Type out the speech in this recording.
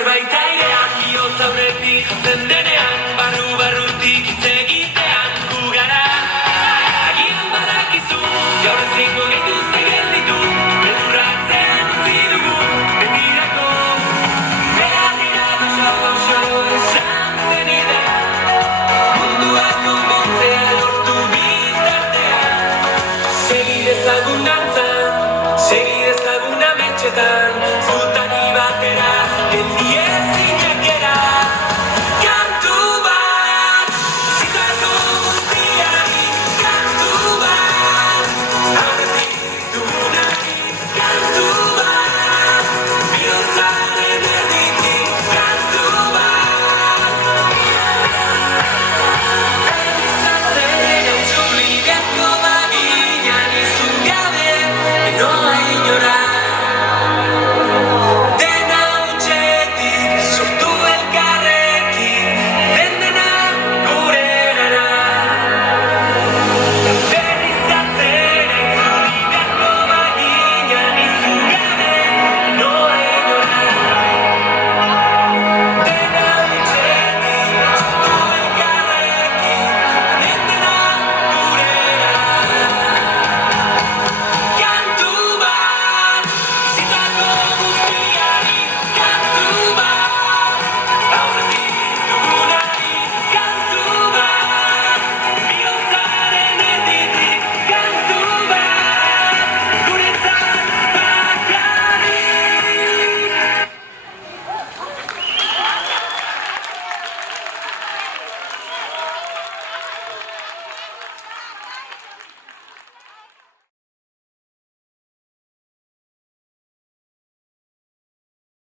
zerbait airean bihotz aurretik zen denean, barrutik hitz egitean gugara. Agian badakizu, gaur ezingo gaituzte gelditu, beldurratzen utzi dugu, betirako. Behar dira gauso esan zenidan, mundua konpontzea lortu bitartean. Segi dezagun dantzan, segi dezagun ametxetan,